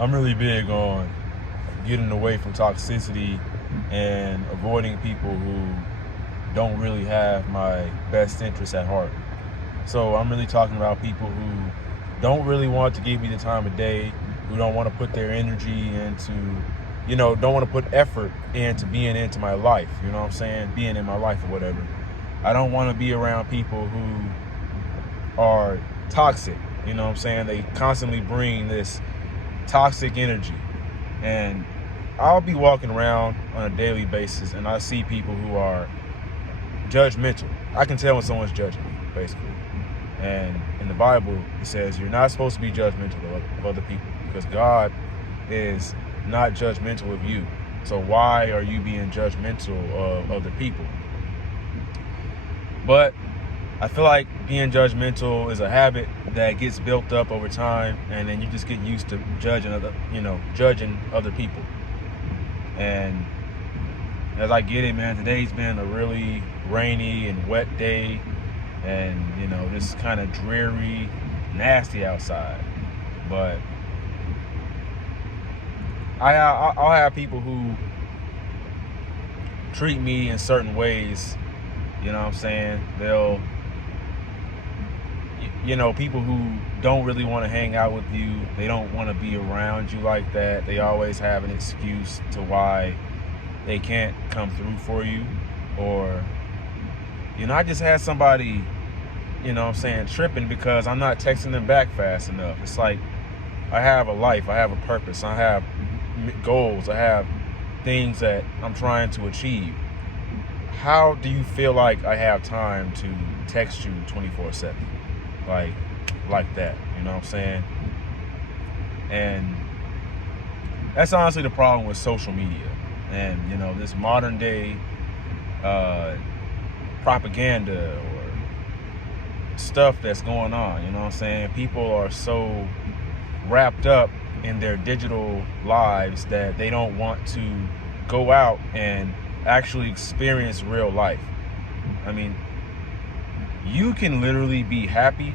I'm really big on getting away from toxicity and avoiding people who don't really have my best interests at heart. So I'm really talking about people who don't really want to give me the time of day, who don't want to put their energy into, don't want to put effort into being into my life, you know what I'm saying? Being in my life or whatever. I don't want to be around people who are toxic, you know what I'm saying? They constantly bring this toxic energy. And I'll be walking around on a daily basis and I see people who are judgmental. I can tell when someone's judging me, basically. And in the Bible, it says you're not supposed to be judgmental of other people because God is not judgmental of you. So why are you being judgmental of other people? But I feel like being judgmental is a habit that gets built up over time, and then you just get used to judging other people. And as I get it, man, today's been a really rainy and wet day, and this kind of dreary, nasty outside. But I'll have people who treat me in certain ways. You know what I'm saying? They'll, people who don't really want to hang out with you, they don't want to be around you like that. They always have an excuse to why they can't come through for you. Or, I just had somebody, tripping because I'm not texting them back fast enough. It's like, I have a life, I have a purpose, I have goals, I have things that I'm trying to achieve. How do you feel like I have time to text you 24/7? Like that, you know what I'm saying? And that's honestly the problem with social media and, this modern day propaganda or stuff that's going on, you know what I'm saying? People are so wrapped up in their digital lives that they don't want to go out and actually experience real life. I mean, you can literally be happy,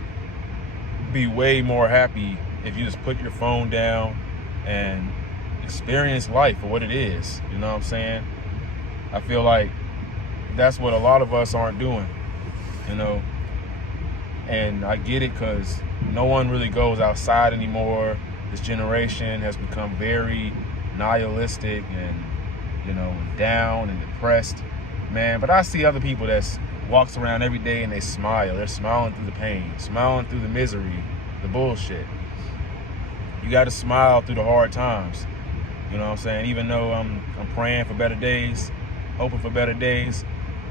be way more happy if you just put your phone down and experience life for what it is. You know what I'm saying? I feel like that's what a lot of us aren't doing, and I get it because no one really goes outside anymore. This generation has become very nihilistic and, down and depressed, man. But I see other people that walks around every day and they smile. They're smiling through the pain, smiling through the misery, the bullshit. You got to smile through the hard times. You know what I'm saying? Even though I'm praying for better days, hoping for better days,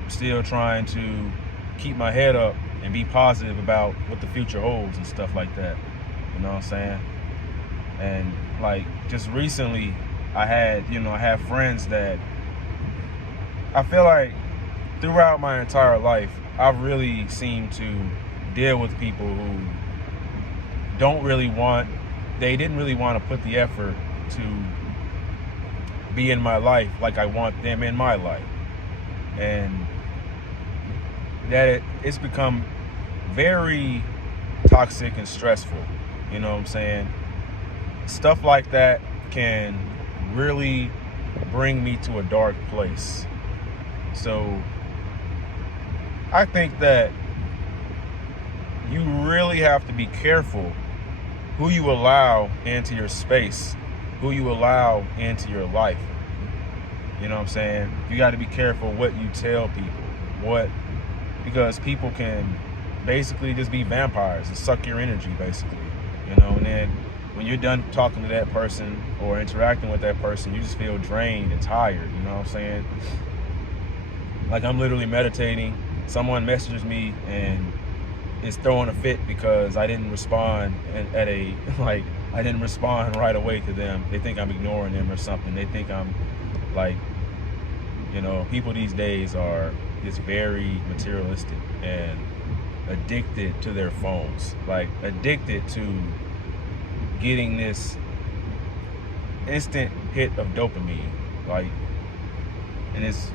I'm still trying to keep my head up and be positive about what the future holds and stuff like that. You know what I'm saying? And just recently, I had friends that I feel like throughout my entire life, I've really seemed to deal with people who didn't really want to put the effort to be in my life like I want them in my life. And that it's become very toxic and stressful. You know what I'm saying? Stuff like that can really bring me to a dark place. So I think that you really have to be careful who you allow into your space, who you allow into your life. You know what I'm saying? You got to be careful what you tell people, because people can basically just be vampires and suck your energy, basically. And then when you're done talking to that person or interacting with that person, you just feel drained and tired. You know what I'm saying? Like, I'm literally meditating. Someone messages me and is throwing a fit because I didn't respond I didn't respond right away to them. They think I'm ignoring them or something. They think I'm people these days are just very materialistic and addicted to their phones, addicted to getting this instant hit of dopamine, and it's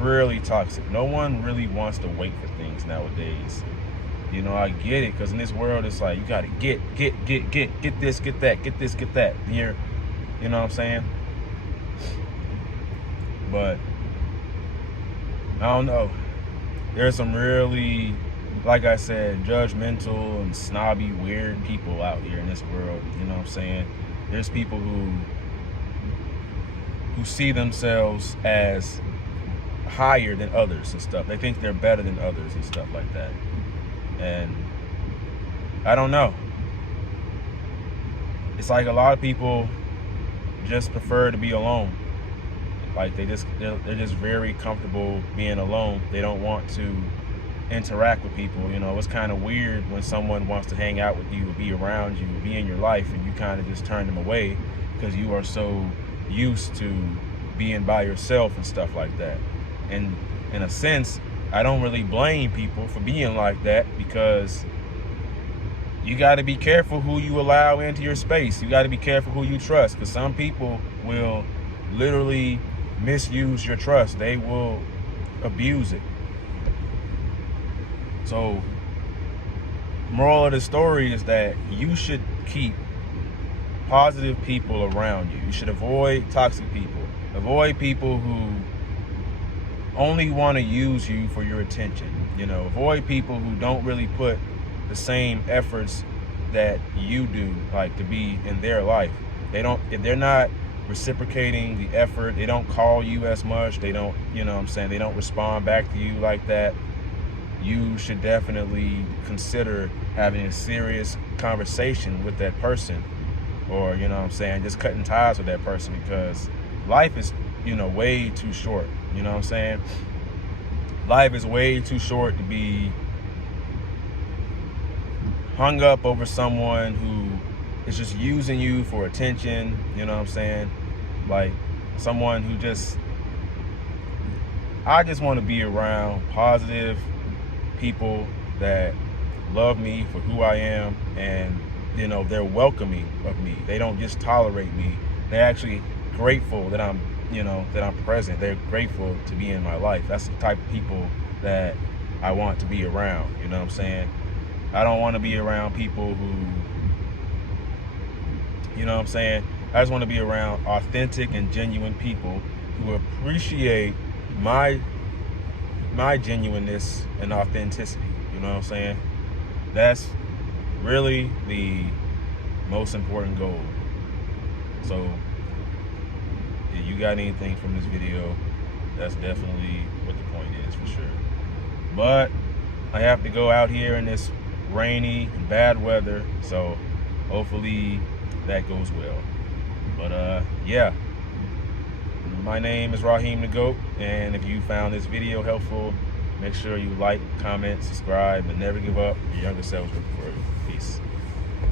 really toxic. No one really wants to wait for things nowadays. You know, I get it, because in this world, it's like you gotta get this, get that, get this, get that. You know what I'm saying? But I don't know. There's some really, like I said, judgmental and snobby, weird people out here in this world. You know what I'm saying? There's people who see themselves as higher than others and stuff. They think they're better than others and stuff like that. And I don't know. It's like a lot of people just prefer to be alone. Like they're just very comfortable being alone. They don't want to interact with people. You know, it's kind of weird when someone wants to hang out with you, be around you, be in your life, and you kind of just turn them away because you are so used to being by yourself and stuff like that. And in a sense, I don't really blame people for being like that, because you got to be careful who you allow into your space. You got to be careful who you trust, because some people will literally misuse your trust. They will abuse it. So, moral of the story is that you should keep positive people around you. You should avoid toxic people. Avoid people who only want to use you for your attention. You know, avoid people who don't really put the same efforts that you do, like to be in their life. If they're not reciprocating the effort, they don't call you as much, they don't, you know what I'm saying, they don't respond back to you like that, you should definitely consider having a serious conversation with that person, or, you know what I'm saying, just cutting ties with that person, because life is, you know, way too short. You know what I'm saying? Life is way too short to be hung up over someone who is just using you for attention. You know what I'm saying? Like someone who I just want to be around positive people that love me for who I am, and, you know, they're welcoming of me. They don't just tolerate me. They're actually grateful that I'm present. They're grateful to be in my life. That's the type of people that I want to be around. You know what I'm saying? I don't want to be around people who, you know what I'm saying? I just want to be around authentic and genuine people who appreciate my genuineness and authenticity. You know what I'm saying? That's really the most important goal. So if you got anything from this video, that's definitely what the point is, for sure. But I have to go out here in this rainy and bad weather, so hopefully that goes well. But yeah, my name is Raheem the Goat, and if you found this video helpful, make sure you like, comment, subscribe, and never give up. Your younger selves look for you. Peace.